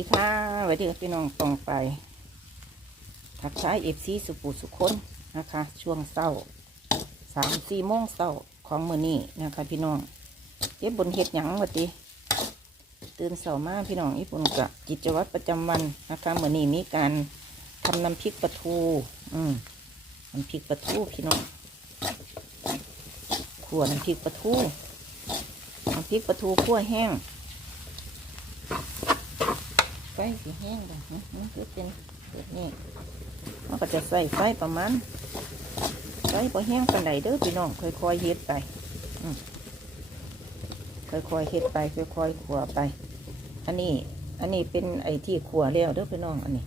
ดีค่ะสวัสดีพี่น้องตองไป ทักทายเอฟซีสุปุสุคนนะคะ ช่วงเศร้าสามสี่โมงเศร้าของมือนี้นะคะ พี่น้องเก็บบนเห็ดหยังวันติตื่นเสาร์มาพี่น้องญี่ปุ่นกะกิจวัตรประจำวันนะคะมือนี้มีการทำน้ำพริกปลาทู อืมน้ำพริกปลาทูพี่น้องขั่วน้ำพริกปลาทูน้ำพริกปลาทูขั่วแห้ง สีแห้งเลยมันคือเป็นแบบนี้มันก็จะใส่ไฟประมาณไฟพอแห้งกันไหนเด้อพี่น้องค่อยๆเฮ็ดไปค่อยๆเฮ็ดไปค่อยๆขัวไป อันนี้ อันนี้เป็นไอ้ที่ขัวเลี้ยวเด้อพี่น้องอันนี้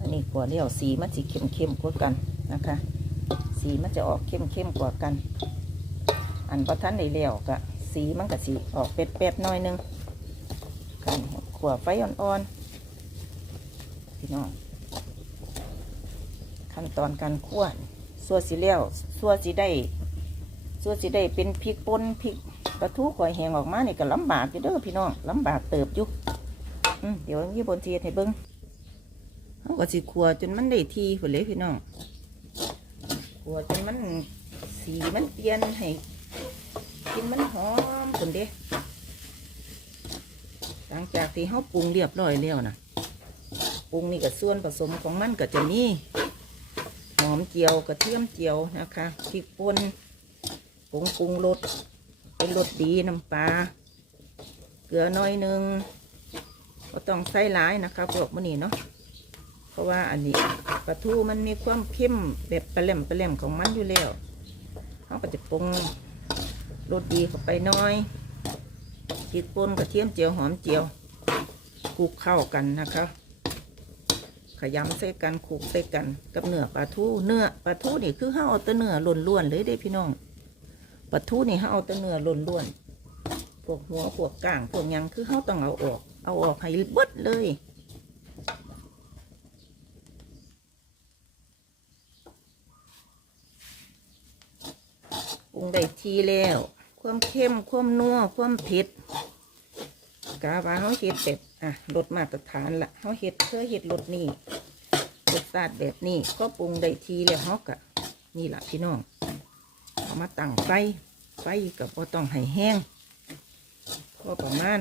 อันนี้ขัวเลี้ยวสีมันจะเข้มๆกว่ากันนะคะ สีมันจะออกเข้มๆกว่ากัน อันประทันในเลี้ยวกะสีมันก็สีออกเป็ดๆหน้อยนึงกัน ขวไฟอ่อนๆพี่น้องขั้นตอนการคั่วสัวสีเลี้ยวสัวสีได้สัวสีได้เป็นพริกป่นพริกปลาทูข่อยแหงออกมานี่ก็ลำบากอยู่เด้อพี่น้องลำบากเติบอยู่เดี๋ยวยี่บนเทียนให้เบิ้งเขาก็สิขัวจนมันได้ทีผลเลยพี่น้องขัวจนมันสีมันเปลี่ยนให้กินมันหอมผลเด้ห ลังจากที่เขาปรุงเรียบร้อยแล้วนะปรุงนี่กับส่วนผสมของมันก็จะมีหอมเจียวกระเทียมเจียวนะคะพริกป่นผงปรุงรสเป็นรสดีน้ำปลาเกลือน้อยหนึงก็ต้องใส่หลายนะคะพวกมันนี่เนาะเพราะว่าอันนี้ปลาทูมันมีความเข้มแบบปลาแหลมปลาแหลมของมันอยู่แล้วเขาก็จะปรุงรสดีเข้าไปน้อย พริกป่นกระเทียมเจียวหอมเจียวคลุกเข้ากันนะคะ ขยำใส่กันคลุกใส่กันกับเนื้อปลาทูเนื้อปลาทูนี่คือห้าเอาแต่เนื้อล้วนๆเลยเด้พี่น้องปลาทูนี่ห้าเอาแต่เนื้อล้วนๆพวกหัวพวกก้างพวกยังคือห้าต้องเอาออก เอาออกให้เบิดเลยปรุงได้ทีแล้ว ความเข้มความนัวความเผ็ดกาว่าเขาเห็ดแบบอะรสมาตรฐานละเขาเห็ดเพื่อเห็ดรสนี่รสชาติแบบนี้ก็ปรุงได้ทีแล้วเขากะนี่แหละพี่น้องเอามาตั้งไฟไฟกับว่าต้องให้แห้งพอประมาณ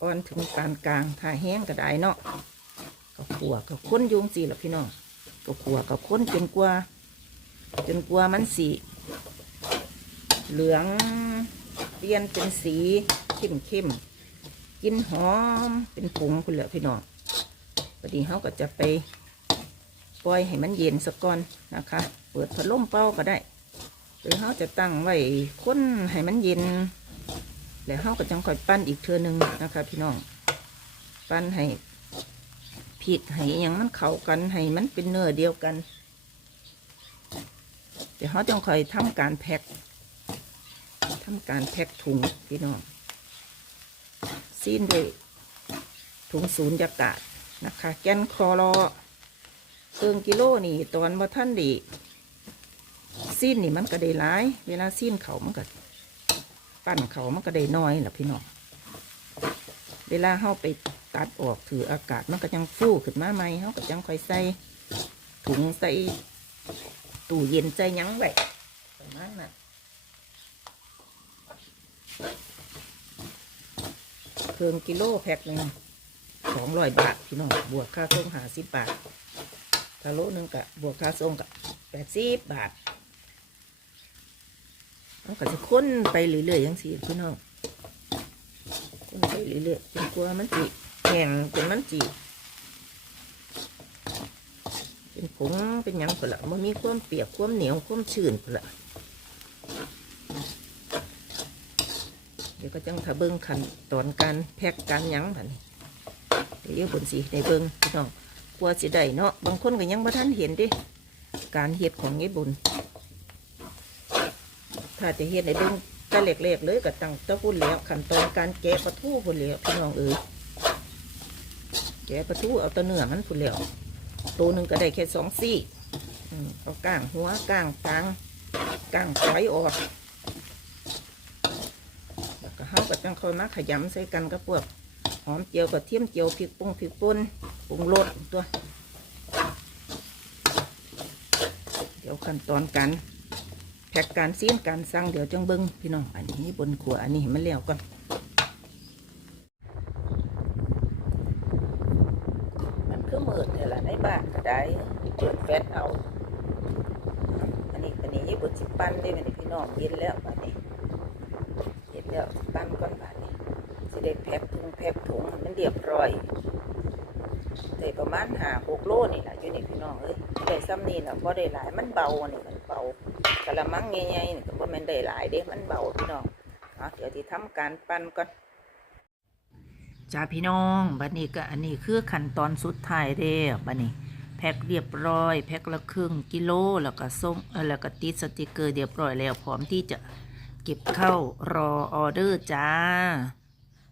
อ่อนถึงปานกลางถ้าแห้งก็ได้เนาะก็ขัวก็ค้นยุงสิละพี่น้องก็ขัวก็ค้นจนกว่า จนกว่ามันสี เหลืองเปลี่ยนเป็นสีเข้มเข้มกินหอมเป็นผงคุณเหลือพี่น้องพอดีเขาก็จะไปปล่อยให้มันเย็นสักก่อนนะคะ เปิดพัดลมเป่าก็ได้ หรือเขาจะตั้งไว้ค้นให้มันเย็น แล้วเขาก็จังค่อยปั้นอีกเทือหนึงนะคะ พี่น้อง ปั้นให้ผิดให้หยังมันเข้ากันให้มันเป็นเนื้อเดียวกัน เดี๋ยวเขาต้องคอยทำการแพ็ค ทำการแพ็คถุงพี่น้องซีนด้วยถุงศูนยากาศนะคะ แกนคลอรอเกิงกิโลนี่ตอนว่าท่านดีซีนนี่มันก็ได้หลาย เวลาซีนเขามันก็ปั้นเขามันก็ได้น้อยแหละพี่น้องเวลาเข้าไปตัดออกถืออากาศมันก็ยังฟูขึ้นมาใหม่เขาก็ยังคอยใส่ถุงใส่ตู้เย็นใจยั้งไว้ประมาณนั้น เครื่องกิโลแพ็คหนึ่งสองร้อยบาทพี่น้องบวกค่าส่งหาสิบบาทถ้าโลหนึ่งกะบวกค่าส่งกะแปดสิบบาทเอาก็จะค้นไปเรื่อยๆยังสี่พี่น้องค้นไปเรื่อยๆจนกลัวามันจีแห้งจนมันจีเป็นผงเป็นยังพุ่นละมันมีความเปียกความเหนียวความชื้นพุ่นละเดี๋ ยวก็จังถ้าเบิ้งขั้นตอนการแพ็กการยั้งผันนี้เดี๋ยวบนสีในเบิ้งพี่น้องกลัวสิได้เนาะบางคนก็ยังบ่ทันเห็นดิการเฮ็ดของไอ้บุญถ้าจะเฮ็ดในเบิ้งแต่เล็กๆเลยก็ตั้งแตะพุ่นแล้วขั้นตอนการแกะปลาทูพุ่นแล้วพี่น้องเอ๋ยแกะปลาทูเอาแตะเนื้อมันพุ่นแล้วตัวหนึ่งก็ได้แค่สองซี่อืมเอาก้างหัวก้างกลางก้างไฟออก เขาก็จังคอยมาขยำใส่กันกับพวกหอมเจียวกับเทียมเจียวพริกปุ้งพริกป่นปรุงรสตัว เดี๋ยวขั้นตอนการแพ็กการซีนการสั่งเดี๋ยวจังเบิ้งพี่น้องอันนี้บนขัวอันนี้มันแล้วก่อนมันคือมืดแต่ละในบ้านก็ได้เปิดแฟลชเอาอันนี้อันนี้ยี่บดสิปั้นได้ไหมพี่น้องเย็นแล้วบัดนี้เย็นแล้วสิปั้นก่อนบัดนี้สิได้ แพ็กถุงมันเรียบร้อยได้ประมาณหาหกโลนี่แหละอยู่นี่พี่น้องเอ้ยได้ซ้ำนี่แหละพอได้หลายมันเบาเนี่มันเบากะละมังใหญ่ๆนี่ก็บ่แม่นได้หลายเด้มันเบาพี่น้องเอาเดี๋ยวที่ทำการปั้นก่อนจ้าพี่น้องบัดนี้ก็อันนี้คือขั้นตอนสุดท้ายเด้บัดนี้แพ็คเรียบร้อยแพ็คละครึ่งกิโลแล้วก็ส่งแล้วก็ติดสติกเกอร์เรียบร้อยแล้วพร้อมที่จะเก็บเข้ารอออเดอร์จ้า